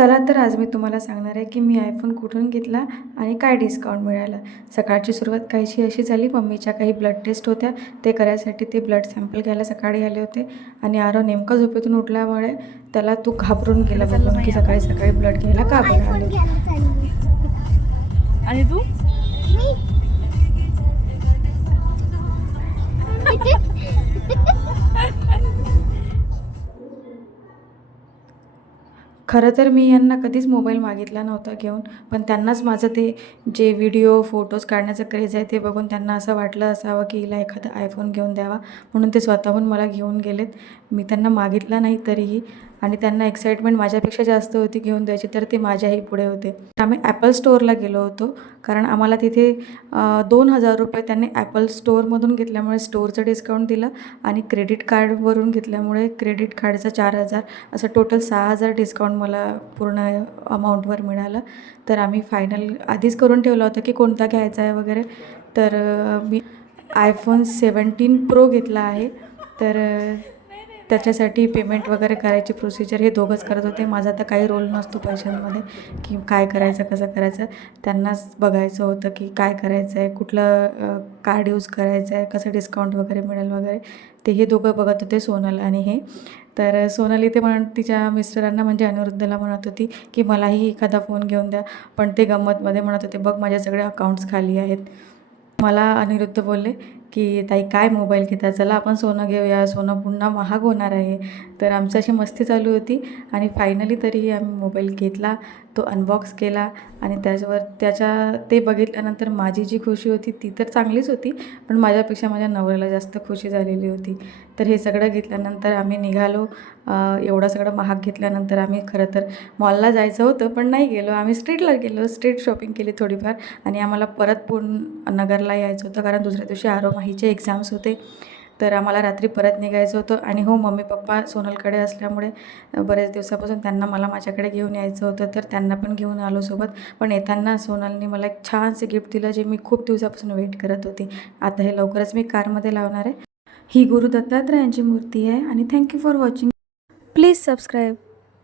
चला तर आज मी तुम्हाला सांगणार आहे की मी आयफोन कुठून घेतला आणि काय डिस्काउंट मिळालं. सकाळची सुरुवात काहीशी अशी झाली, मम्मीच्या काही ब्लड टेस्ट होत्या, ते करायसाठी ते ब्लड सॅम्पल घ्यायला सकाळी आले होते. आणि आरव नेमकं झोपेतून उठल्यामुळे त्याला तू घाबरून गेला बघून की सकाळी सकाळी ब्लड घ्यायला का बरं आले. आणि तू खरं तर मी यांना कधीच मोबाईल मागितला नव्हता घेऊन, पण त्यांनाच माझं ते जे व्हिडिओ, फोटोज काढण्याचं क्रेज आहे ते बघून त्यांना असं वाटलं असावं की हिला एखादा आयफोन घेऊन द्यावा, म्हणून ते स्वतःहून मला घेऊन गेलेत. मी त्यांना मागितला नाही तरीही, आणि त्यांना एक्साइटमेंट माझ्यापेक्षा जास्त होती घेऊन द्यायची, तर ते माझ्याही पुढे होते. आम्ही ॲपल स्टोअरला गेलो होतो, कारण आम्हाला तिथे 2,000 रुपये त्यांनी ॲपल स्टोअरमधून घेतल्यामुळे स्टोअरचं डिस्काउंट दिलं, आणि क्रेडिट कार्डवरून घेतल्यामुळे क्रेडिट कार्डचं 4,000, असं टोटल 6,000 डिस्काउंट मला पूर्ण अमाऊंटवर मिळालं. तर आम्ही फायनल आधीच करून ठेवलं होतं की कोणता घ्यायचा आहे वगैरे. तर मी आयफोन 17 प्रो घेतला आहे. तर त्याच्यासाठी पेमेंट वगैरे करायची प्रोसिजर हे दोघंच करत होते. माझा तर काही रोल नसतो पैशांमध्ये की काय करायचं, कसं करायचं. त्यांनाच बघायचं होतं की काय करायचं आहे, कुठलं कार्ड यूज करायचं आहे, कसं डिस्काउंट वगैरे मिळेल वगैरे. ते हे दोघं बघत होते, सोनल आणि हे. तर सोनाली ते तिच्या मिस्टरांना म्हणजे अनिरुद्धला म्हणत होती की मलाही एखादा फोन घेऊन द्या, पण ते गंमतमध्ये म्हणत होते, बघ माझे सगळे अकाउंट्स खाली आहेत. मला अनिरुद्ध बोलले की ताई काय मोबाईल घेता, चला आपण सोनं घेऊया, सोनं पुन्हा महाग होणार आहे. तर आमची अशी मस्ती चालू होती, आणि फायनली तरीही आम्ही मोबाईल घेतला, तो अनबॉक्स केला. आणि ते बघितल्यानंतर माझी जी खुशी होती ती तर चांगलीच होती, पण माझ्यापेक्षा माझ्या नवऱ्याला जास्त खुशी झालेली होती. तर हे सगळं घेतल्यानंतर आम्ही निघालो. एवढं सगळं महाग घेतल्यानंतर आम्ही खरं तर मॉलला जायचं होतं, पण नाही गेलो. आम्ही स्ट्रीटला गेलो, स्ट्रीट शॉपिंग केली थोडीफार, आणि आम्हाला परत नगरला यायचं होतं, कारण दुसऱ्या दिवशी आरोमाहीचे एक्झाम्स होते. तर आम्हाला रात्री परत निघायचं होतं. आणि हो, मम्मी पप्पा सोनलकडे असल्यामुळे बरेच दिवसापासून त्यांना माझ्याकडे घेऊन यायचं होतं, तर त्यांना पण घेऊन आलो सोबत. पण येताना सोनलने मला एक छानसे गिफ्ट दिलं, जे मी खूप दिवसापासून वेट करत होती. आता हे लवकरच मी कारमध्ये लावणार आहे. ही गुरु दत्तात्रयांची मूर्ती आहे. आणि thank you for watching. Please subscribe.